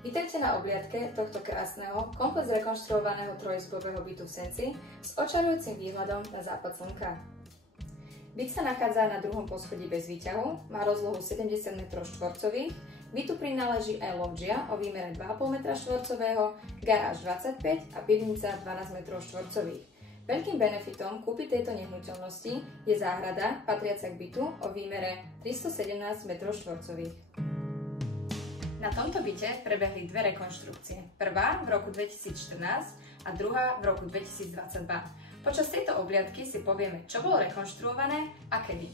Vítajte na obliadke tohto krásneho, komplet zrekonštruovaného trojizbového bytu v Senci s očarujúcim výhľadom na západ slnka. Byt sa nachádza na druhom poschodí bez výťahu, má rozlohu 70 m², bytu prináleží aj lóžia o výmere 2,5 m², garáž 25 a pivnica 12 m². Veľkým benefitom kúpy tejto nehnuteľnosti je záhrada patriaca k bytu o výmere 317 m². Na tomto byte prebehli dve rekonštrukcie. Prvá v roku 2014 a druhá v roku 2022. Počas tejto obliadky si povieme, čo bolo rekonštruované a kedy.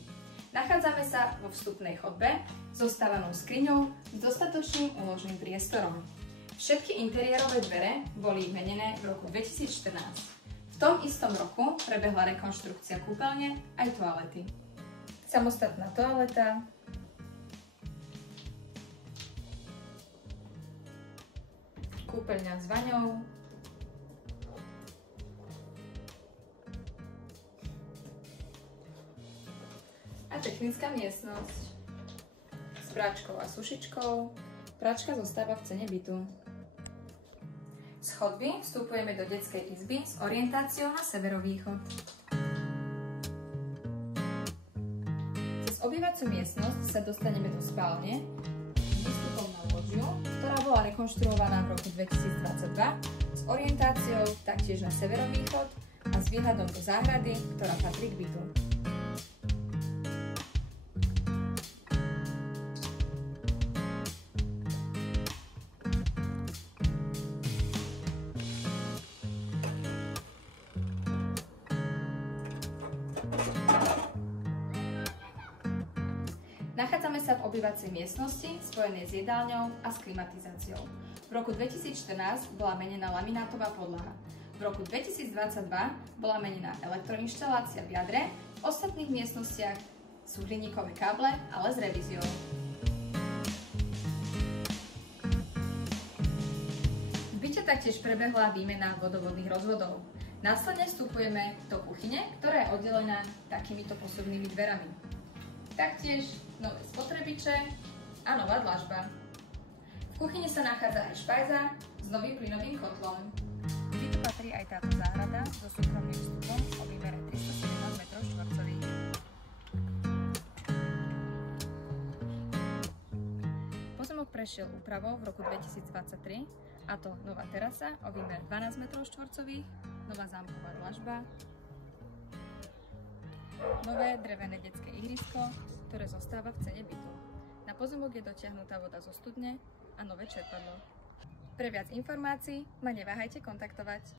Nachádzame sa vo vstupnej chodbe s ostávanou skriňou s dostatočným úložným priestorom. Všetky interiérové dvere boli vymenené v roku 2014. V tom istom roku prebehla rekonštrukcia kúpeľne aj toalety. Samostatná toaleta, kúpeľňa s vaňou, a technická miestnosť s práčkou a sušičkou. Práčka zostáva v cene bytu. Z chodby vstupujeme do detskej izby s orientáciou na severovýchod. Cez obývaciu miestnosť sa dostaneme do spálne s výstupom na lóžiu, ktorá bola rekonštruovaná v roku 2022 s orientáciou taktiež na severovýchod a s výhľadom do záhrady, ktorá patrí k bytu. Nachádzame sa v obývacej miestnosti spojenej s jedálňou a s klimatizáciou. V roku 2014 bola menená laminátová podlaha. V roku 2022 bola menená elektroinštalácia v jadre, v ostatných miestnostiach sú hliníkové káble, ale s revíziou. V byte taktiež prebehla výmena vodovodných rozvodov. Následne vstupujeme do kuchyne, ktorá je oddelená takýmito posuvnými dverami. Taktiež nové spotrebiče a nová dlažba. V kuchyni sa nachádza aj špajza s novým plynovým kotlom. K bytu patrí aj táto záhrada so súkromným vstupom o výmere 317 m². Pozemok prešiel úpravou v roku 2023, a to nová terasa o výmere 12 m², nová zámková dlažba, nové drevené detské ihrisko, ktoré zostáva v cene bytu. Na pozemok je dotiahnutá voda zo studne a nové čerpadlo. Pre viac informácií ma neváhajte kontaktovať.